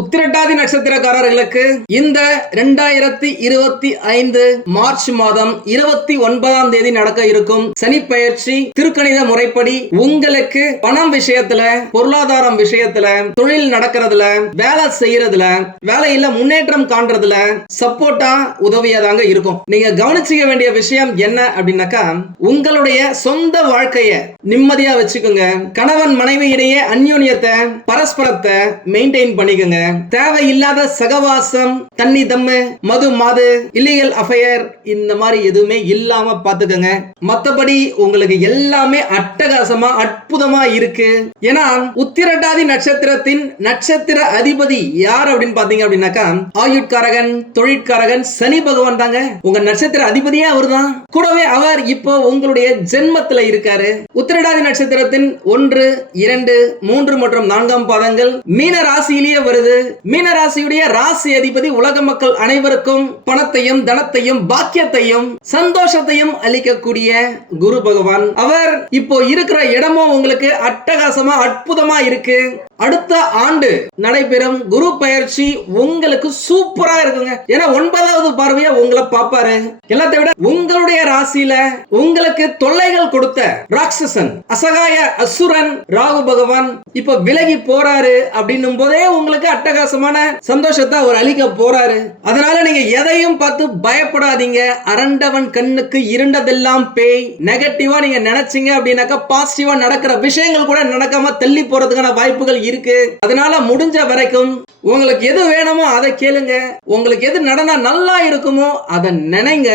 உத்திரட்டாதி நட்சத்திரக்காரர்களுக்கு இந்த ரெண்டாயிரத்தி இருபத்தி ஐந்து மார்ச் மாதம் இருபத்தி ஒன்பதாம் தேதி நடக்க இருக்கும் சனி பயிற்சி திருக்கணித முறைப்படி உங்களுக்கு பணம் விஷயத்துல பொருளாதாரம் விஷயத்துல தொழில் நடக்கிறதுல வேலை செய்யறதுல வேலையில முன்னேற்றம் காண்றதுல சப்போர்ட்டா உதவியதாங்க இருக்கும். நீங்க கவனிச்சுக்க வேண்டிய விஷயம் என்ன அப்படின்னாக்கா உங்களுடைய சொந்த வாழ்க்கைய நிம்மதியா வச்சுக்கோங்க. கணவன் மனைவி இடையே அந்யோன்யத்தை பரஸ்பரத்தை மெயின்டைன் பண்ணிக்கோங்க. தேவையில்லாத சகவாசம் தண்ணி தம்மு மது மாது இல்லீகல் அஃபயர் இந்த மாதிரி எதுவுமே இல்லாம பாத்துக்கோங்க மத்தபடி உங்களுக்கு எல்லாமே அட்டகாசமா அற்புதமா இருக்கு. ஏன்னா உத்திரட்டாதி நட்சத்திரத்தின் நட்சத்திர அதிபதி யார் அப்படின்னு பாத்தீங்க அப்படின்னாக்கா ஆயுட்காரகன் தொழிற்காரகன் சனி பகவான் தாங்க. உங்க நட்சத்திர அதிபதியே அவர் தான் கூடவே அவர் இப்போ உங்களுடைய ஜென்மத்துல இருக்காரு. உத்திரடாதி நட்சத்திரத்தின் ஒன்று இரண்டு மூன்று மற்றும் நான்காம் பாதங்கள் மீன ராசியிலேயே வருது. மீனராசியுடைய ராசி அதிபதி உலக மக்கள் அனைவருக்கும் பணத்தையும் தனத்தையும் பாக்கியத்தையும் சந்தோஷத்தையும் அளிக்கக்கூடிய குரு பகவான். அவர் இப்போ இருக்கிற இடமும் உங்களுக்கு அட்டகாசமா அற்புதமா இருக்கு. அடுத்த ஆண்டு நடைபெறும் குரு பயிற்சி உங்களுக்கு சூப்பரா இருக்குங்க. ஏன்னா ஒன்பதாவது பார்வையா உங்களை பாப்பாரு எல்லாத்தை விட உங்களுடைய ராசியில உங்களுக்கு தொல்லைகள் கொடுத்த ராட்சசன் அசகாய அசுரன் ராகு பகவான் இப்ப விலகி போறாரு அப்படின்னும் போதே உங்களுக்கு அட்டகாசமான சந்தோஷத்தை அவர் அழிக்க போறாரு. அதனால நீங்க எதையும் பார்த்து பயப்படாதீங்க. அரண்டவன் கண்ணுக்கு இருண்டதெல்லாம் பேய். நெகட்டிவா நீங்க நினைச்சீங்க அப்படின்னாக்கா பாசிட்டிவா நடக்கிற விஷயங்கள் கூட நடக்காம தள்ளி போறதுக்கான வாய்ப்புகள் இருக்கு. அதனால முடிஞ்ச வரைக்கும் உங்களுக்கு எது வேணுமோ அதை கேளுங்க. உங்களுக்கு எது நடந்தா நல்லா இருக்குமோ அதை நினைங்க.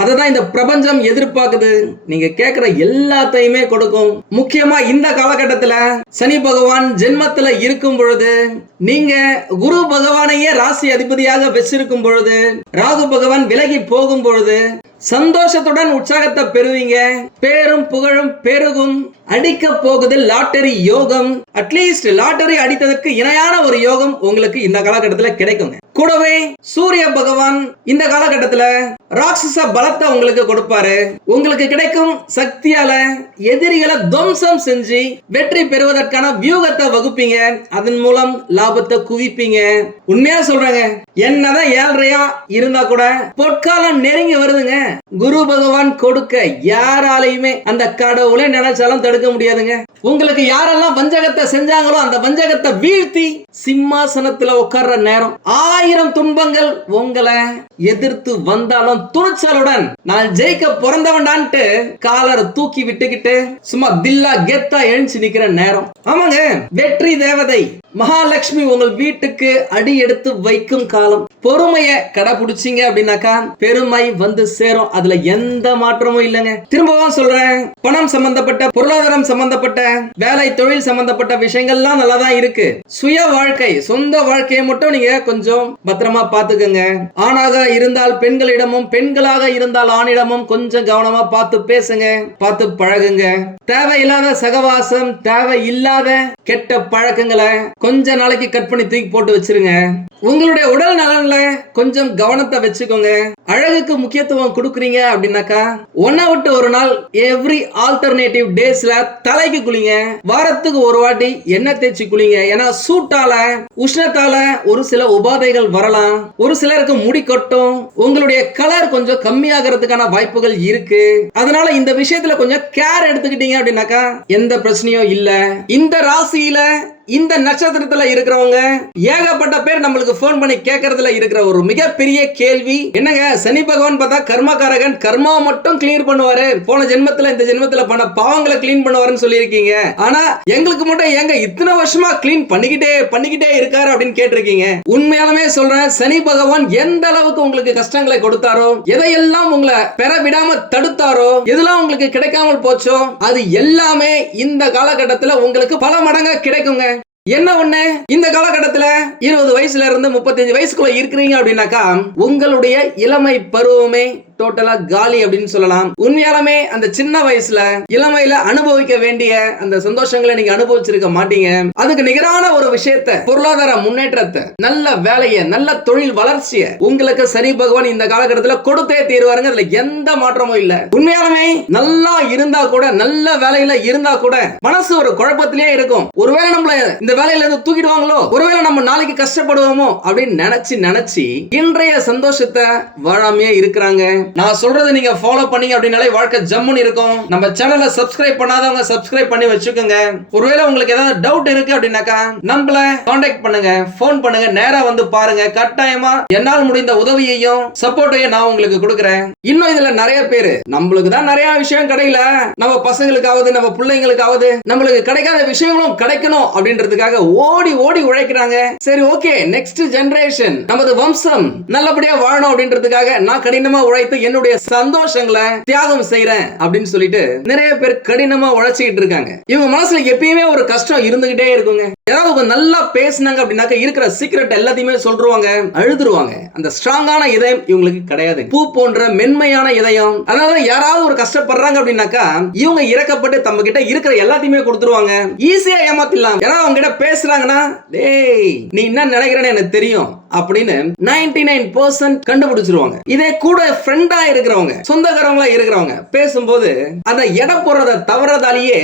அதை தான் இந்த பிரபஞ்சம் எதிர்பார்க்குது. நீங்க கேட்கிற எல்லாத்தையுமே கொடுக்கும். முக்கியமா இந்த காலகட்டத்துல சனி பகவான் ஜென்மத்துல இருக்கும் பொழுது நீங்க குரு பகவானையே ராசி அதிபதியாக வச்சிருக்கும் பொழுது ராகு பகவான் விலகி போகும் பொழுது சந்தோஷத்துடன் உற்சாகத்தை பெறுவீங்க. பேரும் புகழும் பெருகும். அடிக்க போகுது லாட்டரி யோகம். அட்லீஸ்ட் லாட்டரி அடித்ததற்கு இணையான ஒரு யோகம் உங்களுக்கு இந்த காலகட்டத்தில் கிடைக்குங்க. கூடவே சூரிய பகவான் இந்த காலகட்டத்தில் ராட்சச பலத்தை உங்களுக்கு கொடுப்பாரு. உங்களுக்கு கிடைக்கும் சக்தியால எதிரிகளை துவம்சம் செஞ்சு வெற்றி பெறுவதற்கான வியூகத்தை வகுப்பீங்க. அதன் மூலம் லாபத்தை குவிப்பீங்க. உண்மையா சொல்றேங்க. என்னதான் ஏழ்றையா இருந்தா கூட பொற்காலம் நெருங்கி வருதுங்க. குரு பகவான் கொடுக்க யாராலையுமே அந்த கடவுளை நினைச்சாலும் தடுக்க முடியாதுங்க. உங்களுக்கு யாரெல்லாம் வஞ்சகத்தை செஞ்சாங்களோ அந்த வஞ்சகத்தை வீழ்த்தி சிம்மாசனத்துல உட்கார்ற நேரம். ஆயிரம் துன்பங்கள் உங்களை எதிர்த்து வந்தாலும் துணிச்சலுடன் நான் ஜெயிக்க பிறந்தவன்டான்ட்டு காலரை தூக்கி விட்டுக்கிட்டு சும்மா தில்லா கெத்தா எழுந்து நிக்கிற நேரம். ஆமாங்க வெற்றி தேவதை மகாலட்சுமி உங்கள் வீட்டுக்கு அடி எடுத்து வைக்கும் காலம். பொறுமைய கடைபிடிச்சீங்க அப்படின்னாக்கா பெருமை வந்து சேரும். அதுல எந்த மாற்றமும் இல்லைங்க. திரும்பவும் சொல்றேன் பணம் சம்பந்தப்பட்ட பொருளாதாரம் சம்பந்தப்பட்ட வேலை தொழில் சம்பந்தப்பட்ட விஷயங்கள்லாம் நல்லா தான் இருக்கு. சுய வாழ்க்கை சொந்த வாழ்க்கையை மட்டும் நீங்க கொஞ்சம் பத்திரமா பாத்துக்கோங்க ஆணாக இருந்தால் பெண்களிடமும் பெண்களாக இருந்தால் ஆணிடமும் கொஞ்சம் கவனமா பார்த்து பேசுங்க பார்த்து பழகுங்க. தேவையில்லாத சகவாசம் தேவை இல்லாத கெட்ட பழக்கங்களை கொஞ்ச நாளைக்கு கட் பண்ணி தூக்கி போட்டு வச்சிருங்க. உங்களுடைய உடல் நலன்ல கொஞ்சம் கவனத்தை வச்சுக்கோங்க. அழகுக்கு முக்கியத்துவம் கொடுக்க கொடுக்குறீங்க அப்படின்னாக்கா ஒன்னா விட்டு ஒரு நாள் எவ்ரி ஆல்டர்னேட்டிவ் டேஸ்ல தலைக்கு குளிங்க. வாரத்துக்கு ஒரு வாட்டி எண்ணெய் தேய்ச்சி குளிங்க. ஏன்னா சூட்டால உஷ்ணத்தால ஒரு சில உபாதைகள் வரலாம். ஒரு சிலருக்கு முடி கொட்டும். உங்களுடைய கலர் கொஞ்சம் கம்மியாகிறதுக்கான வாய்ப்புகள் இருக்கு. அதனால இந்த விஷயத்துல கொஞ்சம் கேர் எடுத்துக்கிட்டீங்க அப்படின்னாக்கா எந்த பிரச்சனையும் இல்ல. இந்த ராசியில இந்த நட்சத்திரத்துல இருக்கிறவங்க ஏகப்பட்ட பேர் நம்மளுக்கு ஃபோன் பண்ணி கேட்கறதுல இருக்கிற ஒரு மிகப்பெரிய கேள்வி. என்னங்க? சனி பகவான் பார்த்தா கர்மகாரகன் கர்மா மட்டும் கிளியர் பண்ணுவாரு. போன ஜென்மத்துல இந்த ஜென்மத்துல பண்ண பாவங்களை கிளீன் பண்ணுவாருன்னு சொல்லியிருக்கீங்க. ஆனா எங்களுக்கு மட்டும் ஏங்க இத்தனை வருஷமா கிளீன் பண்ணிக்கிட்டே பண்ணிக்கிட்டே இருக்காரு அப்படின்னு கேட்டிருக்கீங்க. உண்மையாலுமே சொல்றேன் சனி பகவான் எந்த அளவுக்கு உங்களுக்கு கஷ்டங்களை கொடுத்தாரோ எதையெல்லாம் உங்களை பெற விடாம தடுத்தாரோ எதெல்லாம் உங்களுக்கு கிடைக்காமல் போச்சோ அது எல்லாமே இந்த காலகட்டத்தில் உங்களுக்கு பல மடங்கா கிடைக்குங்க. என்ன ஒண்ணு? இந்த காலகட்டத்துல இருபது வயசுல இருந்து முப்பத்தஞ்சு வயசுக்குள்ள இருக்கிறீங்க அப்படின்னாக்கா உங்களுடைய இளமை பருவமே டோட்டலா காலி அப்படின்னு சொல்லலாம். உண்மையாலுமே அந்த சின்ன வயசுல இளமையில அனுபவிக்க வேண்டிய அந்த சந்தோஷங்களை நீங்க அனுபவிச்சிருக்க மாட்டீங்க. அதுக்கு நிகரான ஒரு விஷயத்த பொருளாதார முன்னேற்றத்தை நல்ல வேலையை நல்ல தொழில் வளர்ச்சியை உங்களுக்கு சரி பகவான் இந்த காலகட்டத்துல கொடுத்தே தீர்வாருங்க. அதுல எந்த மாற்றமும் இல்ல. உண்மையாலுமே நல்லா இருந்தா கூட நல்ல வேலையில இருந்தா கூட மனசு ஒரு குழப்பத்திலேயே இருக்கும். ஒருவேளை நம்மள இந்த வேலையில இருந்து தூக்கிடுவாங்களோ ஒருவேளை நம்ம நாளைக்கு கஷ்டப்படுவோமோ அப்படின்னு நினைச்சு நினைச்சு இன்றைய சந்தோஷத்தை வாழாமையே இருக்கிறாங்க. நான் சொல்றதை நீங்க ஃபாலோ பண்ணீங்க அப்படின்னாலே வாழ்க்கை ஜம்முன்னு இருக்கும். நம்ம சேனலை சப்ஸ்கிரைப் பண்ணாதவங்க சப்ஸ்கிரைப் பண்ணி வச்சுக்கோங்க. ஒருவேளை உங்களுக்கு ஏதாவது டவுட் இருக்கு அப்படின்னாக்கா நம்மள காண்டாக்ட் பண்ணுங்க ஃபோன் பண்ணுங்க நேரா வந்து பாருங்க. கட்டாயமா என்னால் முடிந்த உதவியையும் சப்போர்ட்டையும் நான் உங்களுக்கு கொடுக்குறேன். இன்னும் இதுல நிறைய பேரு. நம்மளுக்கு தான் நிறைய விஷயம் கிடைக்கல. நம்ம பசங்களுக்காவது நம்ம பிள்ளைங்களுக்காவது நம்மளுக்கு கிடைக்காத விஷயங்களும் கிடைக்கணும் அப்படின்றதுக்காக ஓடி ஓடி உழைக்கிறாங்க. சரி ஓகே நெக்ஸ்ட் ஜெனரேஷன் நமது வம்சம் நல்லபடியா வாழணும் அப்படின்றதுக்காக நான் கடினமா உழைத்து என்னுடைய சந்தோஷங்களை தியாகம் செய்யறேன் அப்படின்னு சொல்லிட்டு நிறைய பேர் கடினமா உழைச்சிக்கிட்டு இருக்காங்க. இவங்க மனசுல எப்பயுமே ஒரு கஷ்டம் இருந்துகிட்டே இருக்குங்க. யாராவது கொஞ்சம் நல்லா பேசுனாங்க அப்படின்னாக்க இருக்கிற சீக்கிரட் எல்லாத்தையுமே சொல்றாங்க அழுதுருவாங்க. அந்த ஸ்ட்ராங்கான இதயம் இவங்களுக்கு கிடையாது. பூ போன்ற மென்மையான இதயம். அதனால யாராவது ஒரு கஷ்டப்படுறாங்க அப்படின்னாக்கா இவங்க இறக்கப்பட்டு தம்ப கிட்ட இருக்கிற எல்லாத்தையுமே கொடுத்துருவாங்க. ஈஸியா ஏமாத்திடலாம். யாராவது அவங்க கிட்ட பேசுறாங்கன்னா டேய் நீ என்ன நினைக்கிறேன்னு எனக்கு தெரியும். அப்படின்னு நைன்டி நைன் பர்சன்ட் கண்டுபிடிச்சிருவாங்க. இதே கூட ஃப்ரெண்டா இருக்கிறவங்க சொந்தக்காரங்களா இருக்கிறவங்க பேசும்போது அந்த எடை போடுறத தவறதாலேயே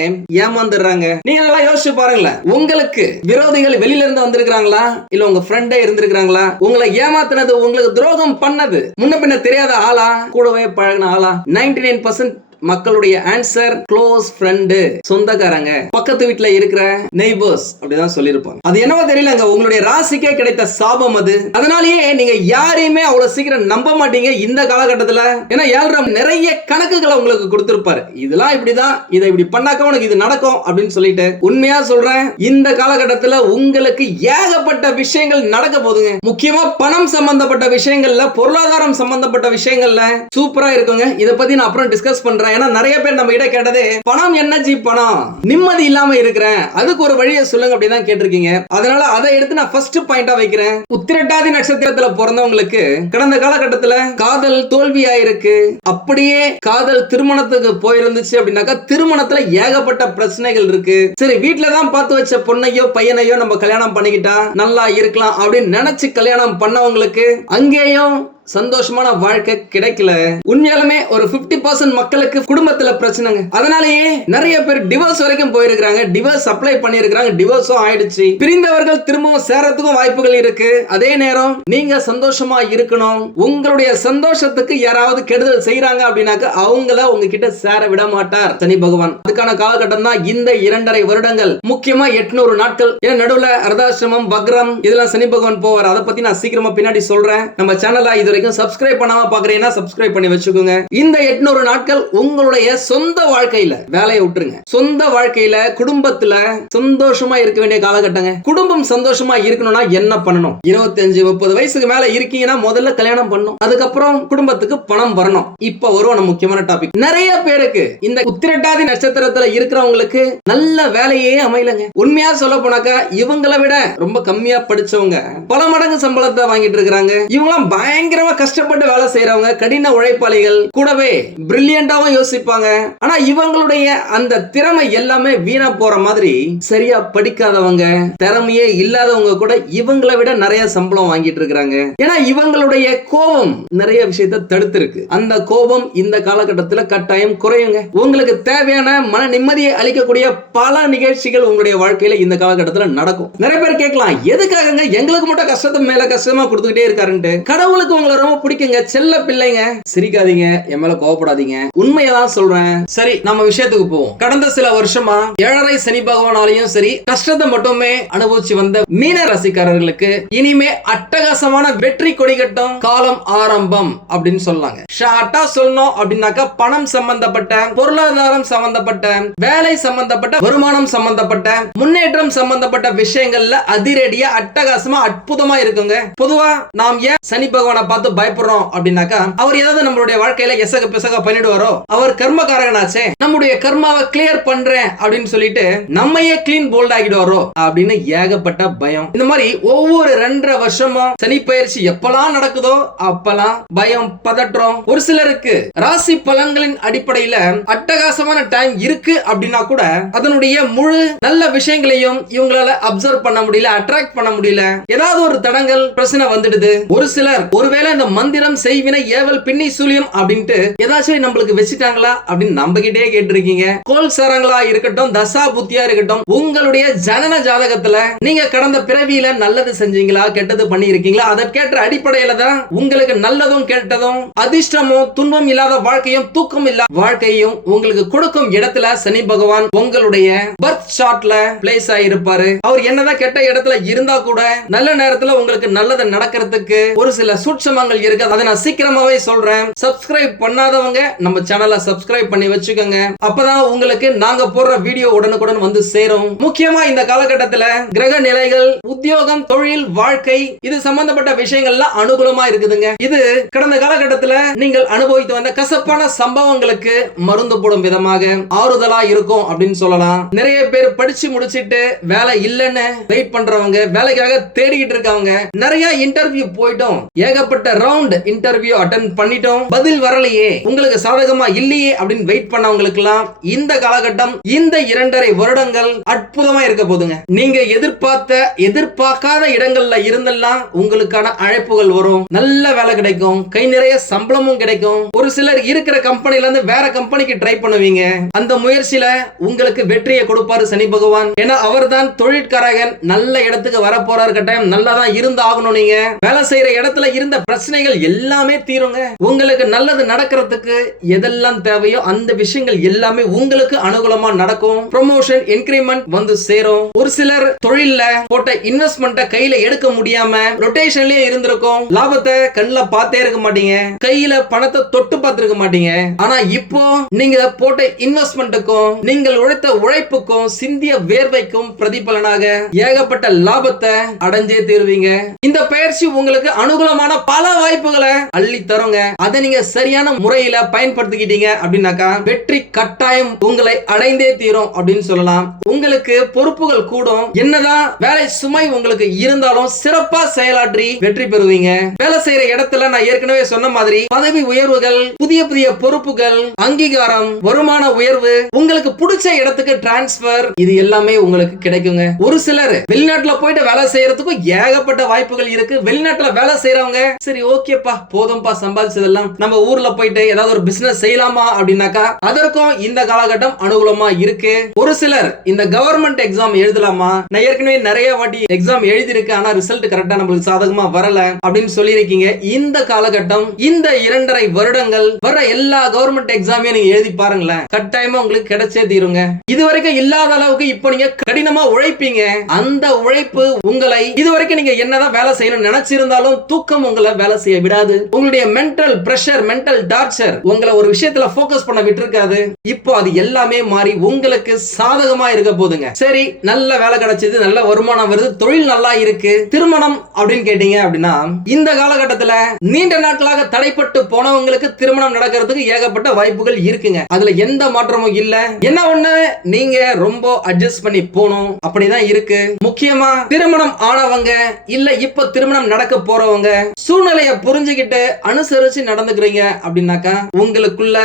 ஏமாந்துடுறாங்க. நீங்க நல்லா யோசிச்சு பாருங்களேன். உங்களுக்கு விரோதிகள் வெளியில இருந்து வந்திருக்கிறாங்களா? இல்ல உங்க ஃப்ரெண்டே இருந்திருக்கிறாங்களா? உங்களை ஏமாத்தினது உங்களுக்கு துரோகம் பண்ணது முன்ன பின்ன தெரியாத ஆளா? கூடவே பழகின ஆளா? நைன்டி நைன் பர்சன்ட் மக்களுடைய ஆன்சர் க்ளோஸ் ஃப்ரெண்டு சொந்தக்காரங்க. பக்கத்து வீட்டுல இருக்கிற நெய்பர்ஸ் அப்படிதான் சொல்லியிருப்பாங்க. அது என்னவோ தெரியலங்க உங்களுடைய ராசிக்கே கிடைத்த சாபம் அது. அதனாலேயே நீங்க யாரையுமே அவ்வளவு சீக்கிரம் நம்ப மாட்டீங்க இந்த காலகட்டத்துல. ஏன்னா ஏழ்ற நிறைய கணக்குகளை உங்களுக்கு கொடுத்திருப்பாரு. இதெல்லாம் இப்படிதான் இதை இப்படி பண்ணாக்க உனக்கு இது நடக்கும் அப்படின்னு சொல்லிட்டு உண்மையா சொல்றேன். இந்த காலகட்டத்துல உங்களுக்கு ஏகப்பட்ட விஷயங்கள் நடக்க போகுதுங்க. முக்கியமா பணம் சம்பந்தப்பட்ட விஷயங்கள்ல பொருளாதாரம் சம்பந்தப்பட்ட விஷயங்கள்ல சூப்பரா இருக்குங்க. இத பத்தி நான் அப்புறம் டிஸ்கஸ் பண்றேன். ஏன்னா நிறைய பேர் நம்ம கிட்ட கேட்டது பணம் என்ன ஜி பணம்? நிம்மதி இல்லாம இருக்கிறேன். அதுக்கு ஒரு வழியை சொல்லுங்க அப்படின்னு கேட்டிருக்கீங்க. அதனால அதை எடுத்து நான் ஃபர்ஸ்ட் பாயிண்டா வைக்கிறேன். உத்திரட்டாதி நட்சத்திரத்துல பிறந்தவங்களுக்கு கடந்த காலகட்டத்துல காதல் தோல்வியா இருக்கு அப்படியே காதல் திருமணத்துக்கு போயிருந்துச்சு அப்படின்னாக்கா திருமணத்துல ஏகப்பட்ட பிரச்சனைகள் இருக்கு. சரி வீட்டுல தான் பார்த்து வச்ச பொண்ணையோ பையனையோ நம்ம கல்யாணம் பண்ணிக்கிட்டா நல்லா இருக்கலாம் அப்படின்னு நினைச்சு கல்யாணம் பண்ணவங்களுக்கு அங்கேயும் சந்தோஷமான வாழ்க்கை கிடைக்கல. உண்மையாலுமே ஒரு 50% பர்சன்ட் மக்களுக்கு குடும்பத்துல பிரச்சனைங்க. அதனாலேயே நிறைய பேர் டிவோர்ஸ் வரைக்கும் போயிருக்கிறாங்க. டிவோர்ஸ் அப்ளை பண்ணிருக்காங்க டிவோர்ஸும் ஆயிடுச்சு. பிரிந்தவர்கள் திரும்பவும் சேரத்துக்கும் வாய்ப்புகள் இருக்கு. அதே நேரம் நீங்க சந்தோஷமா இருக்கணும். உங்களுடைய சந்தோஷத்துக்கு யாராவது கெடுதல் செய்யறாங்க அப்படின்னாக்க அவங்கள உங்ககிட்ட சேர விட மாட்டார் சனி பகவான். அதுக்கான காலகட்டம் தான் இந்த இரண்டரை வருடங்கள். முக்கியமா எட்நூறு நாட்கள். ஏன்னா நடுவுல அர்தாசிரமம் பக்ரம் இதெல்லாம் சனி பகவான் போவார். அதை பத்தி நான் சீக்கிரமா பின்னாடி சொல்றேன். நம்ம சேனலா இது வரைக்கும் சப்ஸ்கிரைப் பண்ணாம பாக்குறீங்கன்னா சப்ஸ்கிரைப் பண்ணி வச்சுக்கோங்க. இந்த எட்நூறு நாட்கள் உங்களுடைய சொந்த வாழ்க்கையில வேலையை விட்டுருங்க. சொந்த வாழ்க்கையில குடும்பத்துல சந்தோஷமா இருக்க வேண்டிய காலகட்டங்க. குடும்பம் சந்தோஷமா இருக்கணும்னா என்ன பண்ணணும்? இருபத்தஞ்சு முப்பது வயசுக்கு மேல இருக்கீங்கன்னா முதல்ல கல்யாணம் பண்ணணும் அதுக்கப்புறம் குடும்பத்துக்கு பணம் வரணும். இப்ப வரும் நம்ம முக்கியமான டாபிக் நிறைய பேருக்கு இந்த உத்திரட்டாதி நட்சத்திரத்துல இருக்கிறவங்களுக்கு நல்ல வேலையே அமையலங்க. உண்மையா சொல்ல போனாக்கா இவங்களை விட ரொம்ப கம்மியா படிச்சவங்க பல மடங்கு சம்பளத்தை வாங்கிட்டு இருக்கிறாங்க. இவங்களாம் பயங்கரமா கஷ்டப்பட்டு வேலை செய்யறவங்க கடின உழைப்பாளிகள் கூடவே பிரில்லியண்டாவும் யோசிப்பாங்க. ஆனா இவங்களுடைய அந்த திறமை எல்லாமே வீணா போற மாதிரி சரியா படிக்காதவங்க திறமையே இல்லாதவங்க கூட இவங்களை விட நிறைய சம்பளம் வாங்கிட்டு இருக்கிறாங்க. ஏன்னா இவங்களுடைய கோபம் நிறைய விஷயத்தை தடுத்திருக்கு. அந்த கோபம் இந்த காலகட்டத்துல கட்டாயம் குறையுங்க. உங்களுக்கு தேவையான மன நிம்மதியை அளிக்கக்கூடிய பல நிகழ்ச்சிகள் உங்களுடைய வாழ்க்கையில இந்த காலகட்டத்துல நடக்கும். நிறைய பேர் கேட்கலாம் எதுக்காகங்க? எங்களுக்கு மட்டும் கஷ்டத்தை மேல கஷ்டமா கொடுத்துக்கிட்டே இருக்காருன்ட்டு. கடவுளுக்கு உங்களை ரொம்ப பிடிக்குங்க. செல்ல பிள்ளைங்க. சிரிக்காதீங்க. என் மேல கோவப்படாதீங்க. உண்மையதான் சொல்றேன். சரி நம்ம விஷயத்துக்கு போவோம். கடந்த சில வருஷமா ஏழரை சனி பகவானாலையும் சரி கஷ்டத்தை மட்டுமே அனுபவிச்சு வந்த மீன ராசிக்காரர்களுக்கு இனிமே அட்டகாசமான வெற்றி கொடி காலம் ஆரம்பம் அப்படின்னு சொல்லாங்க ஷார்ட்டா சொல்லணும் அப்படின்னாக்கா பணம் சம்பந்தப்பட்ட பொருளாதாரம் சம்பந்தப்பட்ட வேலை சம்பந்தப்பட்ட வருமானம் சம்பந்தப்பட்ட முன்னேற்றம் சம்பந்தப்பட்ட விஷயங்கள்ல அதிரடியா அட்டகாசமா அற்புதமா இருக்குங்க. பொதுவா நாம் ஏன் சனி பகவானை பார்த்து பயப்படுறோம் அப்படின்னாக்கா அவர் ஏதாவது நம்மளுடைய வாழ்க்கையில எசக பிசக பண்ணிடுவாரோ? அவர் கர்மகாரகனாச்சே நம்முடைய கர்மாவை கிளியர் பண்றேன் அப்படின்னு சொல்லிட்டு நம்மையே கிளீன் போல்ட் ஆகிடுவாரோ அப்படின்னு ஏகப்பட்ட பயம். இந்த மாதிரி ஒவ்வொரு ரெண்டரை வருஷமும் சனி பயிற்சி எப்பெல்லாம் நடக்குதோ அப்பெல்லாம் பயம் பதற்றம். ஒரு சிலருக்கு ராசி பலன்களின் அடிப்படையில அட்டகாசமான டைம் இருக்கு அப்படின்னா கூட அதனுடைய முழு நல்ல விஷயங்களையும் இவங்களால அப்சர்வ் பண்ண முடியல அட்ராக்ட் பண்ண முடியல. ஏதாவது ஒரு தடங்கள் பிரச்சனை வந்துடுது. ஒரு சிலர் ஒருவேளை ஒருவேளை இந்த மந்திரம் செய்வினை ஏவல் பின்னி சூழியம் அப்படின்ட்டு ஏதாச்சும் நம்மளுக்கு வச்சுட்டாங்களா அப்படின்னு நம்ம கிட்டே கேட்டிருக்கீங்க. கோல் சரங்களா இருக்கட்டும் தசா புத்தியா இருக்கட்டும் உங்களுடைய ஜனன ஜாதகத்துல நீங்க கடந்த பிறவியில நல்லது செஞ்சீங்களா கெட்டது பண்ணியிருக்கீங்களா அதற்கேற்ற அடிப்படையில தான் உங்களுக்கு நல்லதும் கெட்டதும் அதிர்ஷ்டமும் துன்பம் இல்லாத வாழ்க்கையும் தூக்கம் இல்லாத வாழ்க்கையும் உங்களுக்கு கொடுக்கும் இடத்துல சனி பகவான் உங்களுடைய பர்த் சார்ட்ல பிளேஸ் ஆயிருப்பாரு. அவர் என்னதான் கெட்ட இடத்துல இருந்தா கூட நல்ல நேரத்துல உங்களுக்கு நல்லது நடக்கிறதுக்கு ஒரு சில சூட்சம சூட்சமங்கள் இருக்கு. அதை நான் சீக்கிரமாவே சொல்றேன். சப்ஸ்கிரைப் பண்ணாதவங்க நம்ம சேனலை சப்ஸ்கிரைப் பண்ணி வச்சுக்கோங்க. அப்பதான் உங்களுக்கு நாங்க போடுற வீடியோ உடனுக்குடன் வந்து சேரும். முக்கியமா இந்த காலகட்டத்துல கிரக நிலைகள் உத்தியோகம் தொழில் வாழ்க்கை இது சம்பந்தப்பட்ட விஷயங்கள்லாம் அனுகூலமா இருக்குதுங்க. இது கடந்த காலகட்டத்துல நீங்கள் அனுபவித்து வந்த கசப்பான சம்பவங்களுக்கு மருந்து போடும் விதமாக ஆறுதலா இருக்கும் அப்படின்னு சொல்லலாம். நிறைய பேர் படிச்சு முடிச்சிட்டு வேலை இல்லைன்னு வெயிட் பண்றவங்க வேலைக்காக தேடிக்கிட்டு இருக்கவங்க நிறைய இன்டர்வியூ போயிட்டோம். ஏகப்பட்ட ரவுண்ட் இன்டர்வியூ அட்டன் பண்ணிட்டோம். பதில் வரலையே. உங்களுக்கு சாதகமா இல்லையே அப்படின்னு வெயிட் பண்ணவங்களுக்கு எல்லாம் இந்த காலகட்டம் இந்த இரண்டரை வருடங்கள் அற்புதமா இருக்க போதுங்க. நீங்க எதிர்பார்த்த எதிர்பார்க்காத இடங்கள்ல இருந்தெல்லாம் உங்களுக்கான அழைப்புகள் வரும். நல்ல வேலை கிடைக்கும். கை நிறைய சம்பளமும் கிடைக்கும். ஒரு சிலர் இருக்கிற கம்பெனில இருந்து வேற கம்பெனிக்கு ட்ரை பண்ணுவீங்க. அந்த முயற்சியில உங்களுக்கு வெற்றியை கொடுப்பாரு சனி பகவான். ஏன்னா அவர் தான் தொழிற்காரகன். நல்ல இடத்துக்கு வர போறாரு கட்டாயம் நல்லா தான் இருந்து ஆகணும் நீங்க. வேலை செய்யற இடத்துல இருந்த பிரச்சனைகள் எல்லாமே தீருங்க. உங்களுக்கு நல்லது நடக்கிறதுக்கு எதெல்லாம் தேவையோ அந்த விஷயங்கள் எல்லாமே உங்களுக்கு அனுகூலமா நடக்கும். ப்ரொமோஷன் இன்கிரிமெண்ட் வந்து சேரும். ஒரு சிலர் தொழில்ல போட்ட இன்வெஸ்ட்மெண்ட்டை கையில எடுக்க முடியாம ரொட்டேஷன்லயே இருந்திருக்கும். லாபத்தை கண்ணுல பார்த்தே இருக்க மாட்டீங்க. கையில பணத்தை தொட்டு பார்த்திருக்க மாட்டீங்க. ஆனா இப்போ நீங்க போட்ட இன்வெஸ்ட்மெண்ட்டுக்கும் நீங்கள் உழைத்த உழைப்புக்கும் சிந்திய வேர்வைக்கும் பிரதிபலனாக ஏகப்பட்ட லாபத்தை அடைஞ்சே தீருவீங்க. இந்த பயிற்சி உங்களுக்கு அனுகூலமான பல வாய்ப்புகளை அள்ளி தருங்க. அதை நீங்க சரியான முறையில பயன்படுத்திக்கிட்டீங்க அப்படின்னாக்கா வெற்றி கட்டாயம் உங்களை அடைந்தே தீரும் அப்படின்னு சொல்லலாம். உங்களுக்கு பொறுப்புகள் கூடும். என்னதான் வேலை சுமை உங்களுக்கு இருந்தாலும் சிறப்பா செயலாற்றி வெற்றி பெறுவீங்க. வேலை செய்யற இடத்துல நான் ஏற்கனவே சொன்ன மாதிரி பதவி உயர்வுகள் புதிய புதிய பொறுப்புகள் அங்கீகாரம் வருமான உயர்வு உங்களுக்கு பிடிச்ச இடத்துக்கு டிரான்ஸ்பர் இது எல்லாமே உங்களுக்கு கிடைக்குங்க. ஒரு சிலர் வெளிநாட்டுல போயிட்டு வேலை செய்யறதுக்கும் ஏகப்பட்ட வாய்ப்புகள் இருக்கு. வெளிநாட்டுல வேலை செய்யறவங்க சரி ஓகேப்பா போதும்பா சம்பாதிச்சதெல்லாம் நம்ம ஊர்ல போயிட்டு ஏதாவது ஒரு பிசினஸ் செய்யலாமா அப்படின்னாக்கா அதற்கும் இந்த காலகட்டம் அனுகூலமா இருக்கு. ஒரு சிலர் இந்த கவர்மெண்ட் எக்ஸாம் எழுதலாமா? நான் ஏற்கனவே நிறைய வாட்டி எக்ஸாம் எழுதியிருக்கேன் ஆனா ரிசல்ட் கரெக்டா நம்மளுக்கு சாதகமா வரல அப்படின்னு சொல்லியிருக்கீங்க. இந்த காலகட்டம் இந்த இரண்டரை வருடங்கள் வர எல்லா கவர்மெண்ட் எக்ஸாமையும் நீங்க எழுதி பாருங்களேன். கட்டாயமா உங்களுக்கு கிடைச்சே தீருங்க. இது வரைக்கும் இல்லாத அளவுக்கு இப்போ நீங்க கடினமா உழைப்பீங்க. அந்த உழைப்பு உங்களை இது வரைக்கும் நீங்க என்னதான் வேலை செய்யணும்னு நினைச்சிருந்தாலும் தூக்கம் உங்களை வேலை செய்ய விடாது. உங்களுடைய மென்டல் பிரஷர் மென்டல் டார்ச்சர் உங்களை ஒரு விஷயத்துல போக்கஸ் பண்ண விட்டுருக்காது. இப்போ அது எல்லாமே மாறி உங்களுக்கு சாதகமா இருக்க போதுங்க. சரி நல்ல வேலை கிடைச்சது நல்ல வருமானம் வருது தொழில் நல்லா இருக்கு. திருமணம் அப்படின்னு கேட்டீங்க அப்படின்னா இந்த காலகட்டத்துல நீண்ட நாட்களாக தடைப்பட்டு போனவங்களுக்கு திருமணம் நடக்கிறதுக்கு ஏகப்பட்ட வாய்ப்புகள் இருக்குங்க. அதுல எந்த மாற்றமும் இல்ல. என்ன ஒண்ணு? நீங்க ரொம்ப அட்ஜஸ்ட் பண்ணி போகணும். அப்படிதான் இருக்கு. முக்கியமா திருமணம் ஆனவங்க இல்ல இப்ப திருமணம் நடக்க போறவங்க சூழ்நிலை சூழ்நிலைய புரிஞ்சுக்கிட்டு அனுசரிச்சு நடந்துக்கிறீங்க அப்படின்னாக்கா உங்களுக்குள்ள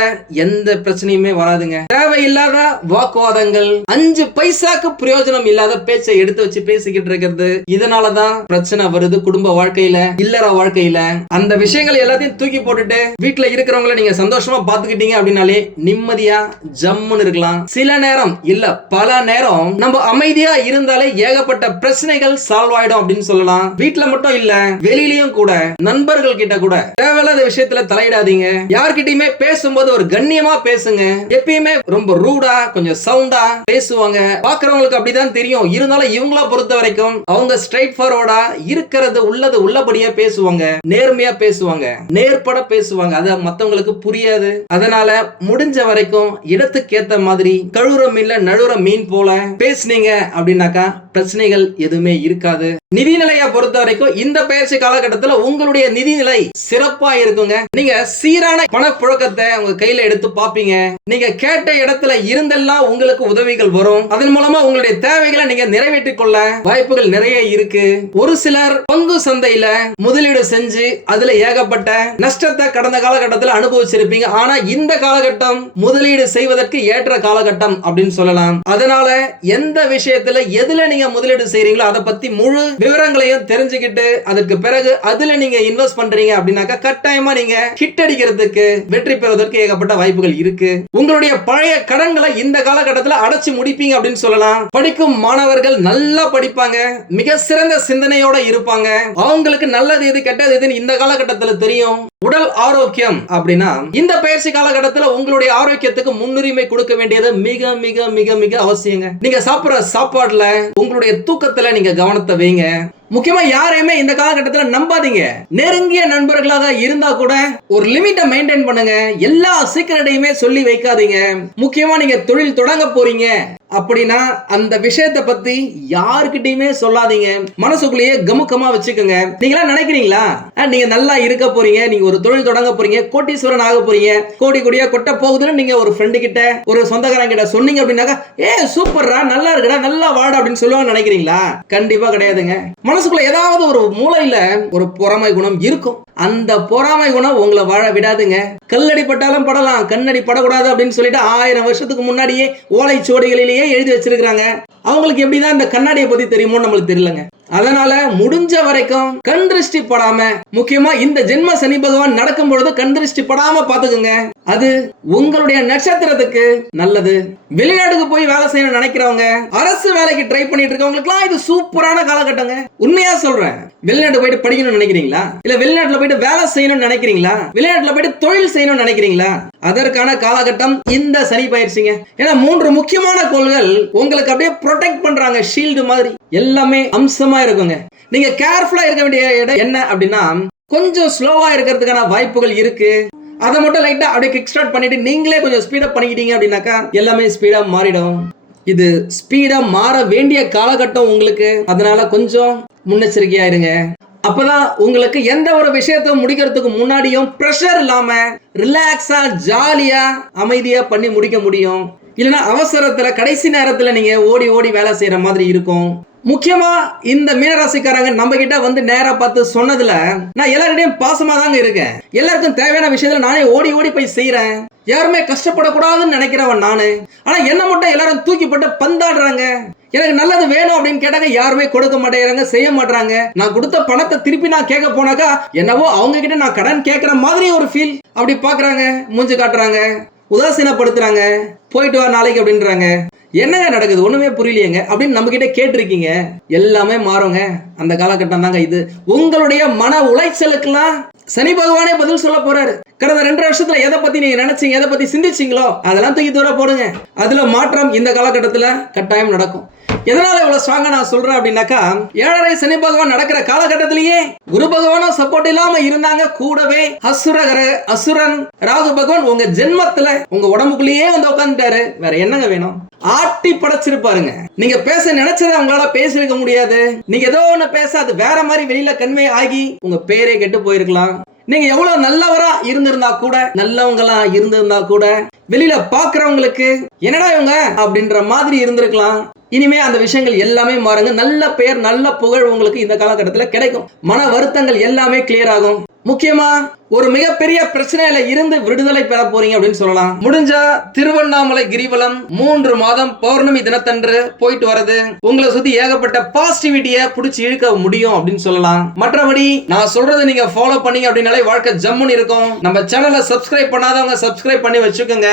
எந்த பிரச்சனையுமே வராதுங்க. தேவையில்லாத வாக்குவாதங்கள் அஞ்சு பைசாக்கு பிரயோஜனம் இல்லாத பேச்சை எடுத்து வச்சு பேசிக்கிட்டு இருக்கிறது. இதனாலதான் பிரச்சனை வருது குடும்ப வாழ்க்கையில இல்லற வாழ்க்கையில. அந்த விஷயங்கள் எல்லாத்தையும் தூக்கி போட்டுட்டு வீட்டுல இருக்கிறவங்கள நீங்க சந்தோஷமா பாத்துக்கிட்டீங்க அப்படின்னாலே நிம்மதியா ஜம்முன்னு இருக்கலாம். சில நேரம் இல்ல பல நேரம் நம்ம அமைதியா இருந்தாலே ஏகப்பட்ட பிரச்சனைகள் சால்வ் ஆயிடும் அப்படின்னு சொல்லலாம். வீட்டுல மட்டும் இல்ல வெளியிலயும் கூட நண்பர்கள் கிட்ட கூட. தேவையில்லாத விஷயத்துல தலையிடாதீங்க. யார்கிட்டயுமே பேசும்போது ஒரு கண்ணியமா பேசுங்க. எப்பயுமே ரொம்ப ரூடா கொஞ்சம் சவுண்டா பேசுவாங்க. பாக்குறவங்களுக்கு அப்படிதான் தெரியும். இருந்தாலும் இவங்கள பொறுத்த வரைக்கும் அவங்க ஸ்ட்ரைட் ஃபார்வர்டா இருக்கிறது உள்ளது உள்ளபடியா பேசுவாங்க. நேர்மையா பேசுவாங்க. நேர்பட பேசுவாங்க. அது மத்தவங்களுக்கு புரியாது. அதனால முடிஞ்ச வரைக்கும் இடத்துக்கு ஏத்த மாதிரி கழுவுற மீன்ல நழுவுற மீன் போல பேசுனீங்க அப்படின்னாக்கா பிரச்சனைகள் எதுவுமே இருக்காது. நிதிநிலையை பொறுத்த வரைக்கும் இந்த பயிற்சி காலகட்டத்தில் உங்களுடைய நிதிநிலை சிறப்பா இருக்குங்க. நீங்க சீரான பணப்புழக்கத்தை உங்க கையில எடுத்து பாப்பீங்க நீங்க கேட்ட இடத்துல இருந்தெல்லாம் உங்களுக்கு உதவிகள் வரும். அதன் மூலமா உங்களுடைய தேவைகளை நீங்க நிறைவேற்றிக் கொள்ள வாய்ப்புகள் நிறைய இருக்கு. ஒரு சிலர் பங்கு சந்தையில முதலீடு செஞ்சு அதுல ஏகப்பட்ட நஷ்டத்தை கடந்த காலகட்டத்தில் அனுபவிச்சிருப்பீங்க. ஆனா இந்த காலகட்டம் முதலீடு செய்வதற்கு ஏற்ற காலகட்டம் அப்படின்னு சொல்லலாம். அதனால எந்த விஷயத்துல எதுல நீங்க முதலீடு செய்றீங்களோ அதை பத்தி முழு விவரங்களையும் தெரிஞ்சுக்கிட்டு அதற்கு பிறகு அதுல நீங்க இன்வெஸ்ட் பண்றீங்க அப்படின்னாக்கா கட்டாயமா நீங்க ஹிட் அடிக்கிறதுக்கு வெற்றி பெறுவதற்கு ஏகப்பட்ட வாய்ப்புகள் இருக்கு. உங்களுடைய பழைய கடன்களை இந்த காலகட்டத்தில் அடைச்சு முடிப்பீங்க அப்படின்னு சொல்லலாம். படிக்கும் மாணவர்கள் நல்லா படிப்பாங்க. மிக சிறந்த சிந்தனையோட இருப்பாங்க. அவங்களுக்கு நல்லது எது கெட்டது எதுன்னு இந்த காலகட்டத்தில் தெரியும். உடல் ஆரோக்கியம் அப்படின்னா இந்த பயிற்சி காலகட்டத்தில் உங்களுடைய ஆரோக்கியத்துக்கு முன்னுரிமை கொடுக்க வேண்டியது மிக மிக மிக மிக அவசியங்க. நீங்க சாப்பிடுற சாப்பாடுல உங்களுடைய தூக்கத்துல நீங்க கவனத்தை வைங்க. முக்கியமா யாரையுமே இந்த காலகட்டத்தில் நம்பாதீங்க. நெருங்கிய நண்பர்களாக இருந்தா கூட ஒரு லிமிட்டை மெயின்டைன் பண்ணுங்க. எல்லா சீக்கிரட்டையுமே சொல்லி வைக்காதீங்க. முக்கியமா நீங்க தொழில் தொடங்க போறீங்க. அப்படின்னா அந்த விஷயத்தை பத்தி யாருக்கிட்டயுமே சொல்லாதீங்க. மனசுக்குள்ளேயே கமுக்கமா வச்சுக்கோங்க. நீங்களா நினைக்கிறீங்களா? நீங்க நல்லா இருக்க போறீங்க. நீங்க ஒரு தொழில் தொடங்க போறீங்க. கோட்டீஸ்வரன் ஆக போறீங்க. கோடி கோடியா கொட்ட போகுதுன்னு நீங்க ஒரு ஃப்ரெண்டு கிட்ட ஒரு சொந்தக்காரங்க கிட்ட சொன்னீங்க அப்படின்னாக்கா ஏ சூப்பர்ரா நல்லா இருக்குடா நல்லா வாடா அப்படின்னு சொல்லுவாங்க நினைக்கிறீங்களா? கண்டிப்பா கிடையாதுங்க. மனசுக்குள்ள ஏதாவது ஒரு மூலையில ஒரு பொறாமை குணம் இருக்கும். அந்த பொறாமை குணம் உங்களை வாழ விடாதுங்க. கல்லடி பட்டாலும் படலாம் கண்ணடி படக்கூடாது அப்படின்னு சொல்லிட்டு ஆயிரம் வருஷத்துக்கு முன்னாடியே ஓலைச்சுவடிகளிலேயே எழுதி வச்சிருக்கிறாங்க. அவங்களுக்கு எப்படிதான் இந்த கண்ணாடியை பத்தி தெரியுமோ நம்மளுக்கு தெரியலங்க. அதனால முடிஞ்ச வரைக்கும் கண் திருஷ்டி படாம முக்கியமா இந்த ஜென்ம சனி பகவான் நடக்கும் பொழுது கண் திருஷ்டி படாம பாத்துக்கோங்க அது உங்களுடைய நட்சத்திரத்துக்கு நல்லது. வெளிநாட்டுக்கு போய் வேலை செய்யணும்னு நினைக்கிறவங்க அரசு வேலைக்கு ட்ரை பண்ணிட்டு இருக்கவங்களுக்குலாம் இது சூப்பரான காலகட்டங்க. உண்மையா சொல்றேன். வெளிநாட்டு போயிட்டு படிக்கணும்னு நினைக்கிறீங்களா? இல்ல வெளிநாட்டுல போயிட்டு வேலை செய்யணும்னு நினைக்கிறீங்களா? வெளிநாட்டுல போயிட்டு தொழில் செய்யணும்னு நினைக்கிறீங்களா? அதற்கான காலகட்டம் இந்த சனி பயிற்சிங்க. ஏன்னா மூன்று முக்கியமான கோள்கள் உங்களுக்கு அப்படியே ப்ரொடெக்ட் பண்றாங்க ஷீல்டு மாதிரி. எல்லாமே அம்சமா இருக்குங்க. நீங்க கேர்ஃபுல்லா இருக்க வேண்டிய இடம் என்ன அப்படின்னா கொஞ்சம் ஸ்லோவா இருக்கிறதுக்கான வாய்ப்புகள் இருக்கு. அதை மட்டும் லைட்டா அப்படியே கிக் ஸ்டார்ட் பண்ணிட்டு நீங்களே கொஞ்சம் ஸ்பீடப் பண்ணிக்கிட்டீங்க அப்படின்னாக்கா எல்லாமே ஸ்பீடா மாறிடும். இது ஸ்பீடா மாற வேண்டிய காலகட்டம் உங்களுக்கு. அதனால கொஞ்சம் முன்னெச்சரிக்கையா இருங்க அப்பதான் உங்களுக்கு எந்த ஒரு விஷயத்தை முடிக்கிறதுக்கு முன்னாடியும் ப்ரெஷர் இல்லாம ரிலாக்ஸா ஜாலியா அமைதியா பண்ணி முடிக்க முடியும். இல்லைன்னா அவசரத்தில் கடைசி நேரத்தில் நீங்கள் ஓடி ஓடி வேலை செய்கிற மாதிரி இருக்கும். முக்கியமாக இந்த மீனராசிக்காரங்க நம்ம கிட்ட வந்து நேராக பார்த்து சொன்னதில் நான் எல்லாருடையும் பாசமாக தாங்க இருக்கேன். எல்லாருக்கும் தேவையான விஷயத்தில் நானே ஓடி ஓடி போய் செய்கிறேன் யாருமே கஷ்டப்படக்கூடாதுன்னு நினைக்கிறவன் நானு. ஆனால் என்ன மட்டும் எல்லாரும் தூக்கிப்பட்டு பந்தாடுறாங்க. எனக்கு நல்லது வேணும் அப்படின்னு கேட்டாங்க யாருமே கொடுக்க மாட்டேங்கிறாங்க செய்ய மாட்டாங்க நான் கொடுத்த பணத்தை திருப்பி நான் கேட்க போனாக்கா என்னவோ அவங்க கிட்ட நான் கடன் கேட்குற மாதிரி ஒரு ஃபீல் அப்படி பார்க்குறாங்க மூஞ்சி காட்டுறாங்க. உதாசீனப்படுத்துறாங்க. போயிட்டு வா நாளைக்கு அப்படின்றாங்க. என்னங்க நடக்குது? ஒண்ணுமே புரியலையேங்க. அப்படின்னு நம்ம கிட்ட கேட்டிருக்கீங்க. எல்லாமே மாறுங்க. அந்த காலகட்டம் தாங்க இது. உங்களுடைய மன உளைச்சலுக்கெல்லாம் சனி பகவானே பதில் சொல்ல போறாரு. கடந்த ரெண்டு வருஷத்துல எதை பத்தி நீங்க நினைச்சீங்க? எதை பத்தி சிந்திச்சீங்களோ? அதெல்லாம் தூக்கி தூர போடுங்க. அதுல மாற்றம் இந்த காலகட்டத்துல கட்டாயம் நடக்கும். எதனால இவ்வளவு ஸ்ட்ராங்கா நான் சொல்றேன் அப்படின்னாக்கா ஏழரை சனி பகவான் நடக்கிற காலகட்டத்திலேயே குரு பகவானும் சப்போர்ட் இல்லாம இருந்தாங்க கூடவே அசுரகர அசுரன் ராகு பகவான் உங்க ஜென்மத்துல உங்க உடம்புக்குள்ளேயே வந்து உட்காந்துட்டாரு வேற என்னங்க வேணும்? ஆட்டி படைச்சிருப்பாருங்க. நீங்க பேச நினைச்சதை உங்களால பேசிருக்க முடியாது. நீங்க ஏதோ ஒண்ணு பேச அது வேற மாதிரி வெளியில கன்வே ஆகி உங்க பேரே கெட்டு போயிருக்கலாம். நீங்க எவ்வளவு நல்லவரா இருந்திருந்தா கூட நல்லவங்களா இருந்திருந்தா கூட வெளியில பாக்குறவங்களுக்கு என்னடா இவங்க அப்படின்ற மாதிரி இருந்திருக்கலாம். இனிமே அந்த விஷயங்கள் எல்லாமே மாறுங்க. நல்ல பெயர் நல்ல புகழ் உங்களுக்கு இந்த காலகட்டத்தில் கிடைக்கும். மன வருத்தங்கள் எல்லாமே கிளியர் ஆகும். முக்கியமா ஒரு மிகப்பெரிய பிரச்சனையில இருந்து விடுதலை பெற போறீங்க அப்படின்னு சொல்லலாம். முடிஞ்சா திருவண்ணாமலை கிரிவலம் மூன்று மாதம் பௌர்ணமி தினத்தன்று போயிட்டு வரது உங்களை சுத்தி ஏகப்பட்ட பாசிட்டிவிட்டிய புடிச்சு இழுக்க முடியும் அப்படின்னு சொல்லலாம். மற்றபடி நான் சொல்றதை நீங்க ஃபாலோ பண்ணீங்க அப்படின்னாலே வாழ்க்கை ஜம்முன்னு இருக்கும். நம்ம சேனலை சப்ஸ்கிரைப் பண்ணாதவங்க சப்ஸ்கிரைப் பண்ணி வச்சுக்கோங்க.